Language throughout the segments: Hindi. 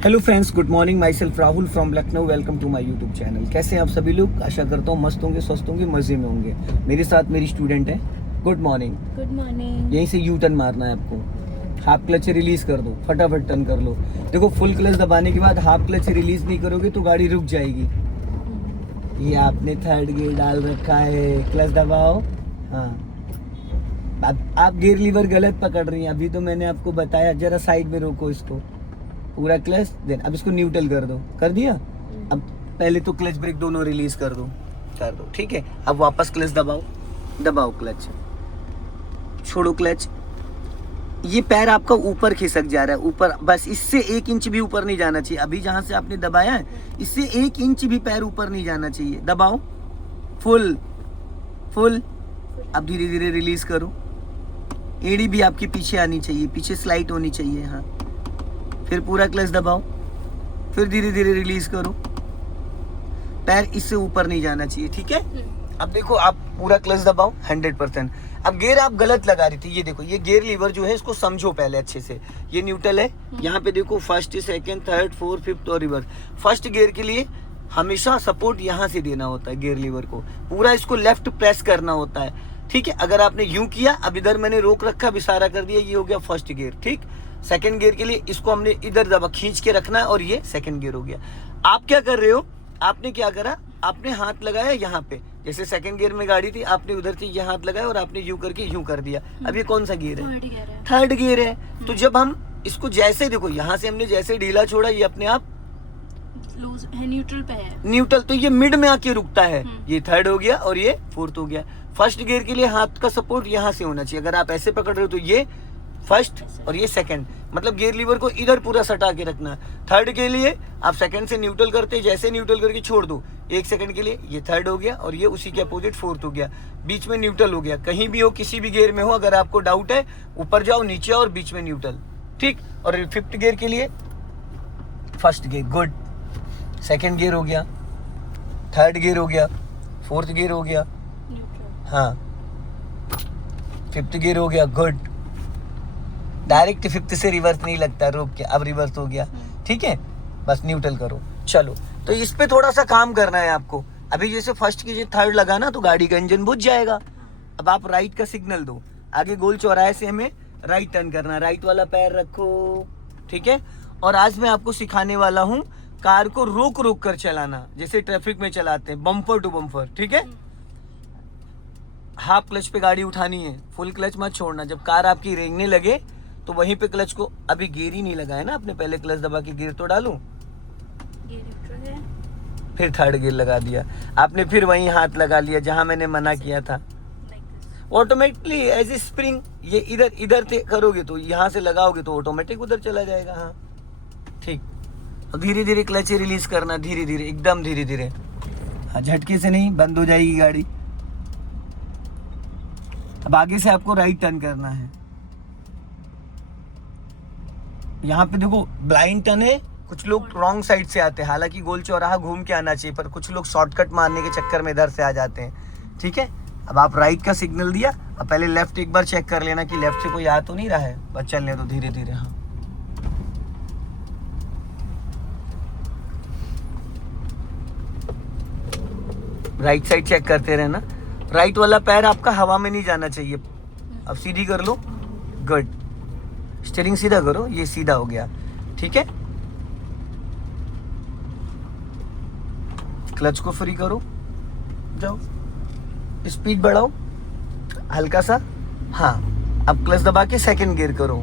Hello friends, good morning. Myself Rahul from Lucknow. Welcome to my YouTube channel. कैसे हैं आप सभी लोग? आशा करता हूँ मस्त होंगे, स्वस्थ होंगे, मज़े में होंगे। मेरे साथ मेरी स्टूडेंट है। Good morning. Good morning. यहीं से यू टर्न मारना है आपको। हाफ क्लच रिलीज कर दो, फटाफट टर्न कर लो। देखो, फुल क्लच दबाने के बाद हाफ क्लच रिलीज नहीं करोगे तो गाड़ी रुक जाएगी। ये आपने थर्ड गियर डाल रखा है, क्लच दबाओ। हाँ, आप गियर लीवर गलत पकड़ रही हैं। अभी तो मैंने आपको बताया, जरा साइड में रोको इसको, पूरा क्लच। देन अब इसको न्यूट्रल कर दो। कर दिया? अब पहले तो क्लच ब्रेक दोनों रिलीज कर दो, ठीक है। अब वापस क्लच दबाओ क्लच, छोड़ो क्लच। ये पैर आपका ऊपर खिसक जा रहा है, ऊपर, बस इससे 1 इंच भी ऊपर नहीं जाना चाहिए। अभी जहां से आपने दबाया है, इससे 1 इंच भी पैर ऊपर नहीं जाना चाहिए। दबाओ फुल। अब धीरे धीरे रिलीज करो। एड़ी भी आपके पीछे आनी चाहिए, पीछे स्लाइड होनी चाहिए। हाँ, फिर पूरा क्लच दबाओ, फिर धीरे धीरे रिलीज करो। पैर इससे ऊपर नहीं जाना चाहिए, ठीक है। अब देखो, आप पूरा क्लच दबाओ 100%। अब गियर आप गलत लगा रही थी। ये देखो, ये गियर लीवर जो है इसको समझो पहले अच्छे से। ये न्यूट्रल है, यहाँ पे देखो first, second, third, fourth, fifth और रिवर्स। फर्स्ट गियर के लिए हमेशा सपोर्ट यहाँ से देना होता है गियर लीवर को, पूरा इसको लेफ्ट प्रेस करना होता है, ठीक है। अगर आपने यूं किया, अब इधर मैंने रोक रखा, अब इशारा कर दिया, ये हो गया फर्स्ट गियर, ठीक। सेकंड गियर के लिए इसको हमने इधर दबा खींच के रखना है और ये सेकंड गियर हो गया। आप क्या कर रहे हो? आपने क्या करा, आपने हाथ लगाया यहाँ पे, जैसे सेकंड गियर में गाड़ी थी, आपने उधर से ये हाथ लगाया और आपने यूं करके यूं कर दिया। अब ये कौन सा गियर है? थर्ड गियर है। तो जब हम इसको जैसे देखो, यहाँ से हमने जैसे ढीला छोड़ा, ये अपने आप लूज है, न्यूट्रल पे है। न्यूट्रल, तो ये मिड में आके रुकता है। ये थर्ड हो गया और ये फोर्थ हो गया। फर्स्ट गियर के लिए हाथ का सपोर्ट यहाँ से होना चाहिए। अगर आप ऐसे पकड़ रहे हो तो ये फर्स्ट और ये सेकंड, मतलब गियर लीवर को इधर पूरा सटा के रखना है। थर्ड के लिए आप सेकंड से न्यूट्रल करते, जैसे न्यूट्रल करके छोड़ दो 1 सेकंड के लिए, ये थर्ड हो गया और ये उसी के अपोजिट फोर्थ हो गया। बीच में न्यूट्रल हो गया। कहीं भी हो, किसी भी गियर में हो, अगर आपको डाउट है, ऊपर जाओ, नीचे और बीच में न्यूट्रल, ठीक। और फिफ्थ गियर के लिए first gear, good. Second gear हो गया, थर्ड गियर हो गया, फोर्थ गियर हो गया, हाँ, फिफ्थ गियर हो गया, गुड। डायरेक्ट फिफ्थ से रिवर्स नहीं लगता, रोक के। अब रिवर्स हो गया, ठीक है। बस न्यूट्रल करो। चलो, तो इस पे थोड़ा सा काम करना है आपको। अभी जैसे फर्स्ट की थर्ड लगा ना, तो गाड़ी का इंजन बुझ जाएगा। अब आप राइट का सिग्नल दो। आगे गोल चौराहे से हमें राइट टर्न करना है। राइट वाला पैर रखो, ठीक है। और आज मैं आपको सिखाने वाला हूँ कार को रोक रोक कर चलाना, जैसे ट्रैफिक में चलाते हैं, बम्पर टू बम्पर, ठीक है। हाफ क्लच पे गाड़ी उठानी है, फुल क्लच मत छोड़ना। जब कार आपकी रेंगने लगे तो वहीं पे क्लच को, अभी गियर ही नहीं लगाया ना आपने, पहले क्लच दबा के गियर तो डालूं, फिर थर्ड गियर लगा दिया आपने, फिर वहीं हाथ लगा लिया जहां मैंने मना किया था। ऑटोमेटिकली एज ए स्प्रिंग, ये इधर से करोगे तो, यहाँ से लगाओगे तो ऑटोमेटिक उधर चला जाएगा। हाँ, ठीक। धीरे धीरे क्लच रिलीज करना, धीरे धीरे, एकदम धीरे धीरे। हाँ, झटके से नहीं, बंद हो जाएगी गाड़ी। अब आगे से आपको राइट टर्न करना है। यहाँ पे देखो ब्लाइंड टर्न है, कुछ लोग रॉन्ग साइड से आते हैं, हालांकि गोल चौराहा घूम के आना चाहिए, पर कुछ लोग शॉर्टकट मारने के चक्कर में इधर से आ जाते हैं, ठीक है। अब आप राइट का सिग्नल दिया, अब पहले लेफ्ट एक बार चेक कर लेना कि लेफ्ट से कोई आ तो नहीं रहा है, बस चलने दो धीरे धीरे। हाँ, राइट साइड चेक करते रहना। राइट वाला पैर आपका हवा में नहीं जाना चाहिए। अब सीधी कर लो, गुड। स्टीयरिंग सीधा करो, ये सीधा हो गया, ठीक है। क्लच को फ्री करो, जाओ, स्पीड बढ़ाओ हल्का सा। हाँ, अब क्लच दबा के सेकंड गियर करो,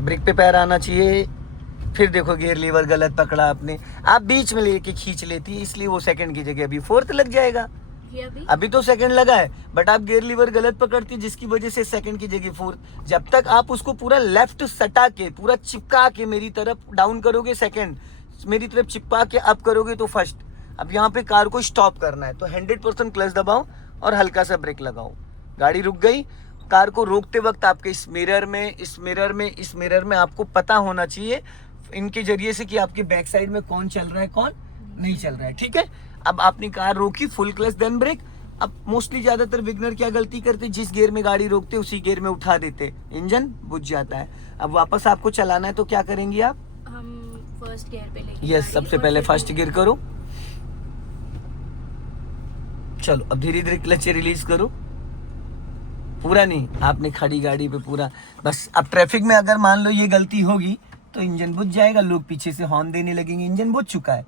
ब्रेक पे पैर आना चाहिए। फिर देखो, गियर लीवर गलत पकड़ा आपने, आप बीच में लेके खींच लेती, इसलिए वो सेकंड की जगह अभी फोर्थ लग जाएगा। अभी तो सेकंड लगा है, बट आप गियर लीवर गलत पकड़ती, जिसकी वजह से सेकंड की जगह फोर्थ। जब तक आप उसको पूरा लेफ्ट सटा के, पूरा चिपका के मेरी तरफ डाउन करोगे, सेकंड मेरी तरफ चिपका के अप करोगे तो फर्स्ट। अब यहाँ पे कार को स्टॉप करना है, तो 100% क्लच दबाओ और हल्का सा ब्रेक लगाओ। गाड़ी रुक गई। कार को रोकते वक्त आपके इस मिरर में आपको पता होना चाहिए, इनके जरिए से, कि आपके बैक साइड में कौन चल रहा है, कौन नहीं चल रहा है, ठीक है। अब आपने कार रोकी, फुल क्लच देन ब्रेक। अब मोस्टली ज्यादातर बिगनर क्या गलती करते, जिस गियर में गाड़ी रोकते उसी गियर में उठा देते, इंजन बुझ जाता है। अब वापस आपको चलाना है तो क्या करेंगी आप? हम फर्स्ट गियर पे लेके यस, गाड़ी सबसे और पहले फिर फर्स्ट गियर करो। चलो अब धीरे धीरे क्लच रिलीज करो, पूरा नहीं, आपने खड़ी गाड़ी पे पूरा। बस अब ट्रैफिक में अगर मान लो ये गलती होगी तो इंजन बुझ जाएगा, लोग पीछे से हॉर्न देने लगेंगे, इंजन बुझ चुका है।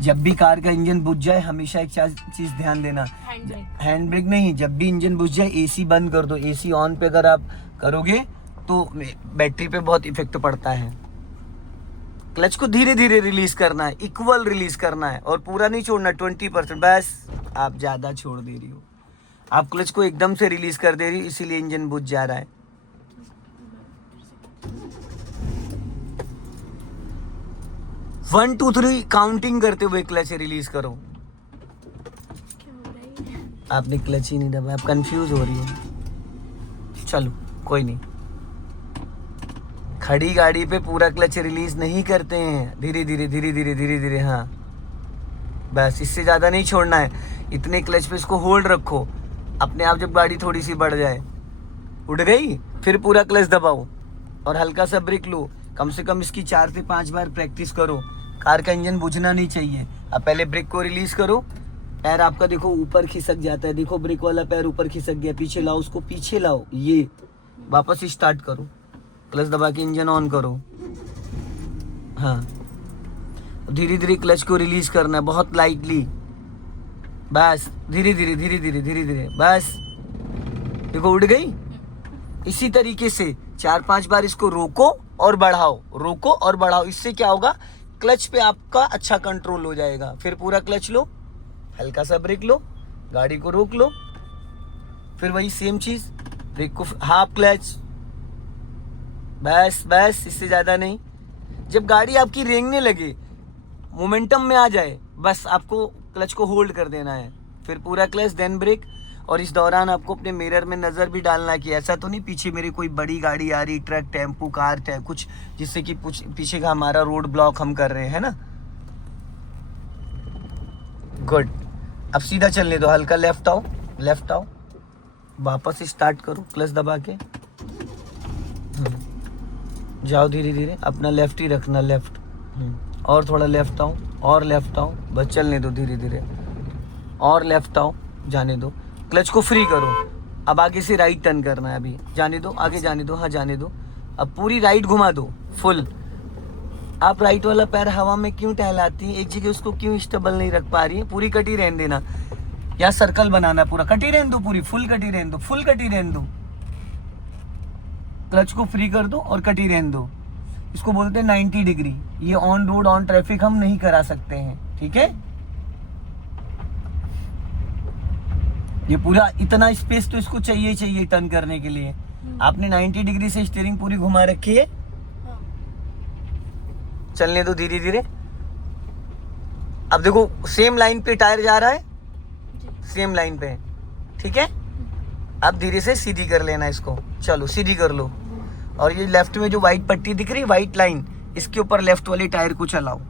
जब भी कार का इंजन बुझ जाए हमेशा एक चीज ध्यान देना, हैंड ब्रेक। हैंड ब्रेक नहीं, जब भी इंजन बुझ जाए एसी बंद कर दो। एसी ऑन पे अगर आप करोगे तो बैटरी पे बहुत इफेक्ट पड़ता है। क्लच को धीरे धीरे रिलीज करना है, इक्वल रिलीज करना है और पूरा नहीं छोड़ना, 20%। बस आप ज्यादा छोड़ दे रही हो, आप क्लच को एकदम से रिलीज कर दे रही हो, इसीलिए इंजन बुझ जा रहा है। 1 2 3 काउंटिंग करते हुए क्लच रिलीज करो। क्या हो रहा है? आपने क्लच ही नहीं दबाया, आप कंफ्यूज हो रही है। चलो कोई नहीं, खड़ी गाड़ी पे पूरा क्लच रिलीज नहीं करते हैं, धीरे धीरे धीरे धीरे धीरे धीरे। हाँ बस, इससे ज़्यादा नहीं छोड़ना है, इतने क्लच पे इसको होल्ड रखो। अपने आप जब गाड़ी थोड़ी सी बढ़ जाए, उड़ गई, फिर पूरा क्लच दबाओ और हल्का सा ब्रेक लो। कम से कम इसकी 4 से 5 बार प्रैक्टिस करो, कार का इंजन बुझना नहीं चाहिए। अब पहले ब्रेक को रिलीज करो, पैर आपका देखो ऊपर खिसक जाता है, देखो ब्रेक वाला पैर ऊपर खिसक गया, पीछे लाओ उसको, पीछे लाओ, ये वापस स्टार्ट करो, क्लच दबा के इंजन ऑन करो। हाँ धीरे धीरे क्लच को रिलीज करना है, बहुत लाइटली, बस धीरे धीरे धीरे धीरे धीरे धीरे, बस देखो उड़ गई। इसी तरीके से 4-5 बार इसको रोको और बढ़ाओ, रोको और बढ़ाओ। इससे क्या होगा, क्लच पे आपका अच्छा कंट्रोल हो जाएगा। फिर पूरा क्लच लो, हल्का सा ब्रेक लो, गाड़ी को रोक लो, फिर वही सेम चीज, ब्रेक को हाफ क्लच, बस बस, इससे ज्यादा नहीं। जब गाड़ी आपकी रेंगने लगे, मोमेंटम में आ जाए, बस आपको क्लच को होल्ड कर देना है, फिर पूरा क्लच देन ब्रेक। और इस दौरान आपको अपने मिरर में नजर भी डालना है कि ऐसा तो नहीं पीछे मेरे कोई बड़ी गाड़ी आ रही, ट्रक, टेम्पू, कार है कुछ, जिससे कि पीछे का हमारा रोड ब्लॉक हम कर रहे हैं ना। गुड, अब सीधा चलने दो, हल्का लेफ्ट आओ, लेफ्ट आओ, वापस स्टार्ट करो क्लच दबा के। जाओ धीरे धीरे, अपना लेफ्ट ही रखना, लेफ्ट। और थोड़ा लेफ्ट आओ, और लेफ्ट आओ, बस चलने दो धीरे धीरे, और लेफ्ट आओ, जाने दो, क्लच को फ्री करो। अब आगे से राइट टर्न करना है, अभी जाने दो, आगे जाने दो, हाँ जाने दो। अब पूरी राइट घुमा दो फुल। आप राइट वाला पैर हवा में क्यों टहलाती हैं, एक जगह उसको क्यों स्टेबल नहीं रख पा रही है, पूरी कटी रहने देना, या सर्कल बनाना, पूरा कटी रहने दो, पूरी फुल कटी रहने दो, फुल कटी रहने दो। क्लच को फ्री कर दो और कटी रहने दो। इसको बोलते हैं 90 डिग्री। ये ऑन रोड ऑन ट्रैफिक हम नहीं करा सकते हैं, ठीक है। ये पूरा इतना स्पेस तो इसको चाहिए चाहिए टर्न करने के लिए। आपने 90 डिग्री से स्टीयरिंग पूरी घुमा रखी है, चलने दो धीरे धीरे। अब देखो सेम लाइन पे टायर जा रहा है, सेम लाइन पे, ठीक है। अब धीरे से सीधी कर लेना इसको, चलो सीधी कर लो। और ये लेफ्ट में जो व्हाइट पट्टी दिख रही है, व्हाइट लाइन, इसके ऊपर लेफ्ट वाले टायर को चलाओ,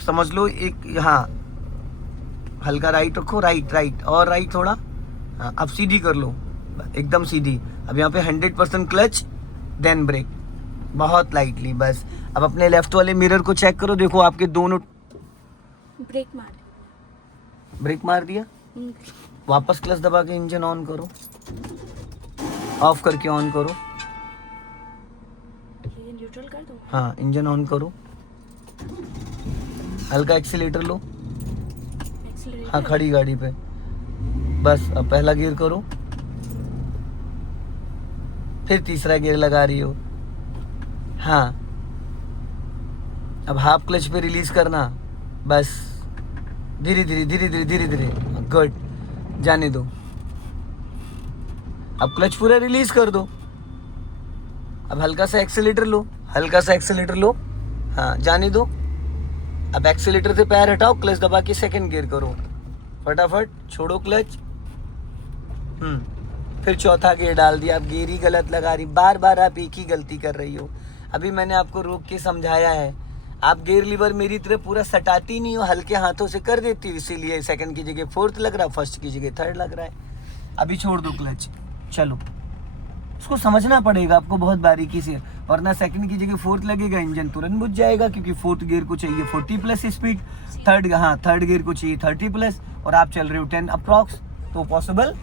समझ लो एक। हाँ हल्का राइट रखो, राइट राइट और राइट थोड़ा। हाँ अब सीधी कर लो, एकदम सीधी। अब यहाँ पे 100% क्लच देन ब्रेक, बहुत लाइटली, बस। अब अपने लेफ्ट वाले मिरर को चेक करो, देखो आपके दोनों ब्रेक मार दिया। वापस क्लच दबा के इंजन ऑन करो, ऑफ करके ऑन करो। ये न्यूट्रल कर दो। हाँ इंजन ऑन करो, हल्का एक्सीलेटर लो। हाँ खड़ी गाड़ी पे, बस। अब पहला गियर करो, फिर तीसरा गियर लगा रही हो। हाँ अब हाफ क्लच पे रिलीज करना, बस धीरे धीरे धीरे धीरे धीरे धीरे, गुड, जाने दो। अब क्लच पूरा रिलीज कर दो। अब हल्का सा एक्सीलेटर लो, हल्का सा एक्सीलेटर लो। हाँ जाने दो। अब एक्सीलेटर से पैर हटाओ, क्लच दबा के सेकंड गियर करो, फटाफट छोड़ो क्लच। फिर चौथा गियर डाल दिया। अब गियर ही गलत लगा रही, बार बार आप एक ही गलती कर रही हो। अभी मैंने आपको रोक के समझाया है, आप गियर लीवर मेरी तरह पूरा सटाती नहीं हो, हल्के हाथों से कर देती हो, इसीलिए सेकंड की जगह फोर्थ लग रहा है, फर्स्ट की जगह थर्ड लग रहा है। अभी छोड़ दो क्लच, चलो उसको समझना पड़ेगा आपको बहुत बारीकी से, वरना सेकंड की जगह फोर्थ लगेगा, इंजन तुरंत बुझ जाएगा, क्योंकि फोर्थ गियर को चाहिए 40 प्लस स्पीड, थर्ड गियर को चाहिए 30 प्लस, और आप चल रहे हो 10 अप्रॉक्स, तो पॉसिबल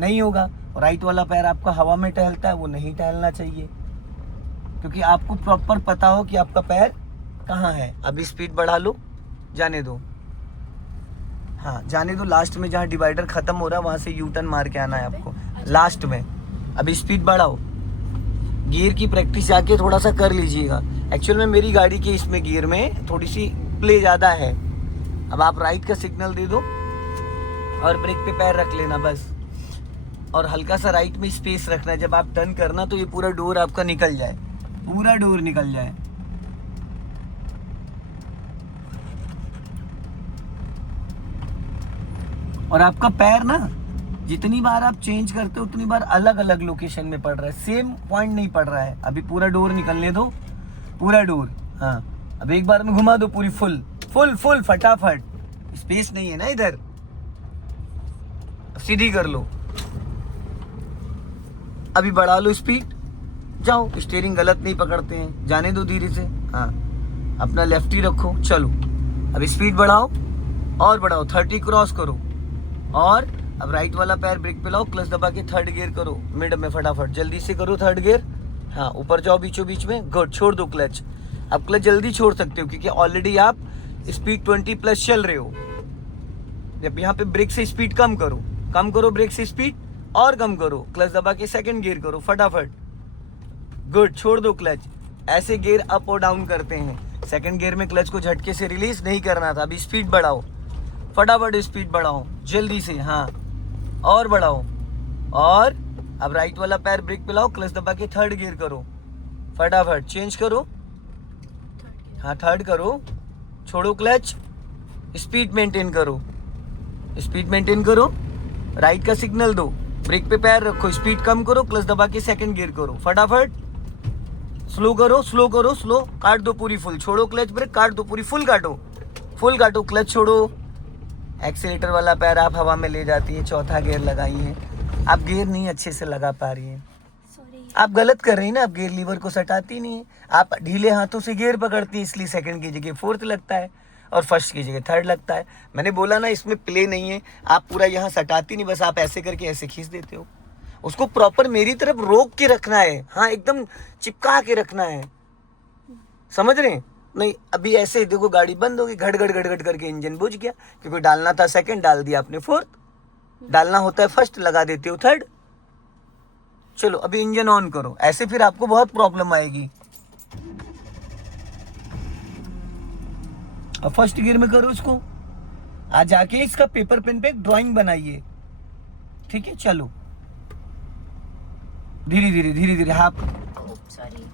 नहीं होगा। और राइट वाला पैर आपका हवा में टहलता है, वो नहीं टहलना चाहिए, क्योंकि आपको प्रॉपर पता हो कि आपका पैर कहाँ है। अभी स्पीड बढ़ा लो, जाने दो, हाँ जाने दो। लास्ट में जहाँ डिवाइडर खत्म हो रहा है वहां से यू टर्न मार के आना है आपको लास्ट में। अभी स्पीड बढ़ाओ, गियर की प्रैक्टिस जाके थोड़ा सा कर लीजिएगा। एक्चुअल में मेरी गाड़ी के इसमें गियर में थोड़ी सी प्ले ज़्यादा है। अब आप राइट का सिग्नल दे दो और ब्रेक पे पैर रख लेना बस, और हल्का सा राइट में स्पेस रखना है। जब आप टर्न करना तो ये पूरा डोर आपका निकल जाए, पूरा डोर निकल जाए। और आपका पैर ना जितनी बार आप चेंज करते हो उतनी बार अलग अलग लोकेशन में पड़ रहा है, सेम पॉइंट नहीं पड़ रहा है। अभी पूरा डोर निकलने दो, पूरा डोर, हाँ अब एक बार में घुमा दो पूरी फुल फुल फुल फटाफट, स्पेस नहीं है ना इधर। सीधी कर लो, अभी बढ़ा लो स्पीड, जाओ। स्टीयरिंग गलत नहीं पकड़ते हैं, जाने दो धीरे से, हाँ अपना लेफ्ट ही रखो, चलो। अभी स्पीड बढ़ाओ और बढ़ाओ, 30 क्रॉस करो, और अब राइट वाला पैर ब्रेक पे लाओ, क्लच दबा के थर्ड गियर करो, मिड में फटाफट जल्दी से करो थर्ड गियर, हाँ ऊपर जाओ बीचों बीच में, गुड। छोड़ दो क्लच, अब क्लच जल्दी छोड़ सकते हो क्योंकि ऑलरेडी आप स्पीड 20 प्लस चल रहे हो। जब यहाँ पे ब्रेक से स्पीड कम करो ब्रेक से स्पीड और कम करो, क्लच दबा के सेकंड गियर करो फटाफट, गुड। छोड़ दो क्लच, ऐसे गियर अप और डाउन करते हैं। सेकंड गियर में क्लच को झटके से रिलीज नहीं करना था। अभी स्पीड बढ़ाओ, फटाफट स्पीड बढ़ाओ जल्दी से, हाँ और बढ़ाओ। और अब राइट वाला पैर ब्रेक पे लाओ, क्लच दबा के थर्ड गियर करो फटाफट, चेंज करो, हाँ थर्ड करो, छोड़ो क्लच, स्पीड मेंटेन करो, स्पीड मेंटेन करो, राइट का सिग्नल दो, ब्रेक पे पैर रखो, स्पीड कम करो, क्लच दबा के सेकंड गियर करो फटाफट, स्लो करो स्लो करो स्लो, काट दो पूरी फुल, छोड़ो क्लच ब्रेक, काट दो पूरी फुल काटो, क्लच छोड़ो। एक्सीलेटर वाला पैर आप हवा में ले जाती है, चौथा गियर लगाई है, आप गियर नहीं अच्छे से लगा पा रही है, आप गलत कर रही है ना, आप गियर लीवर को सटाती नहीं है, आप ढीले हाथों से गियर पकड़ती है, इसलिए सेकंड की जगह फोर्थ लगता है और फर्स्ट की जगह थर्ड लगता है। मैंने बोला ना इसमें प्ले नहीं है, आप पूरा यहाँ सटाती नहीं, बस आप ऐसे करके ऐसे खींच देते हो। उसको प्रॉपर मेरी तरफ रोक के रखना है, हाँ एकदम चिपका के रखना है, समझ रहे हैं? नहीं अभी ऐसे देखो गाड़ी बंद होगी, घट घट करके इंजन बुझ गया, क्योंकि डालना था सेकंड, डाल दिया आपने फोर्थ, डालना होता है फर्स्ट, लगा देते हो थर्ड। चलो अभी इंजन ऑन करो, ऐसे फिर आपको बहुत प्रॉब्लम आएगी। अब फर्स्ट गियर में करो इसको, आज जाके इसका पेपर पेन पे एक ड्राइंग बनाइए, ठीक है? चलो धीरे धीरे हाँ सॉरी।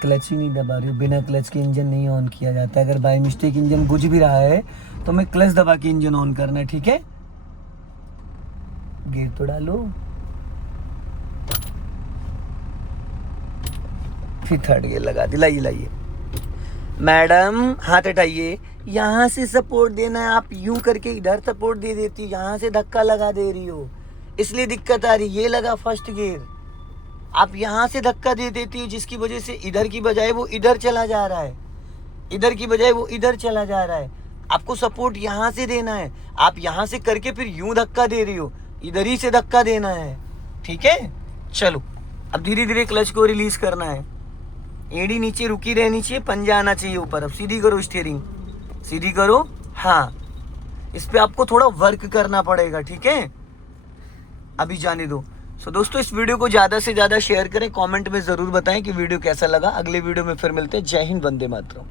क्लच ही नहीं दबा रही हो, बिना क्लच के इंजन नहीं ऑन किया जाता है। अगर बाय मिस्टेक इंजन बुझ भी रहा है तो मैं क्लच दबा के इंजन ऑन करना है, ठीक है? गियर तो डालो, फिर थर्ड गियर लगा दी। लाइए मैडम हाथ हटाइए, यहाँ से सपोर्ट देना है, आप यूं करके इधर सपोर्ट दे देती हो, यहाँ से धक्का लगा दे रही हो, इसलिए दिक्कत आ रही। ये लगा फर्स्ट गियर, आप यहाँ से धक्का दे देती हो, जिसकी वजह से इधर की बजाय वो इधर चला जा रहा है, इधर की बजाय वो इधर चला जा रहा है। आपको सपोर्ट यहाँ से देना है, आप यहाँ से करके फिर यूं धक्का दे रही हो, इधर ही से धक्का देना है, ठीक है? चलो अब धीरे धीरे क्लच को रिलीज करना है, एड़ी नीचे रुकी रहनी चाहिए, पंजा आना चाहिए ऊपर। अब सीधी करो स्टीयरिंग, सीधी करो, हाँ इस पे आपको थोड़ा वर्क करना पड़ेगा, ठीक है? अभी जाने दो। सो दोस्तों इस वीडियो को ज़्यादा से ज़्यादा शेयर करें, कमेंट में ज़रूर बताएं कि वीडियो कैसा लगा। अगले वीडियो में फिर मिलते हैं। जय हिंद, वंदे मातरम।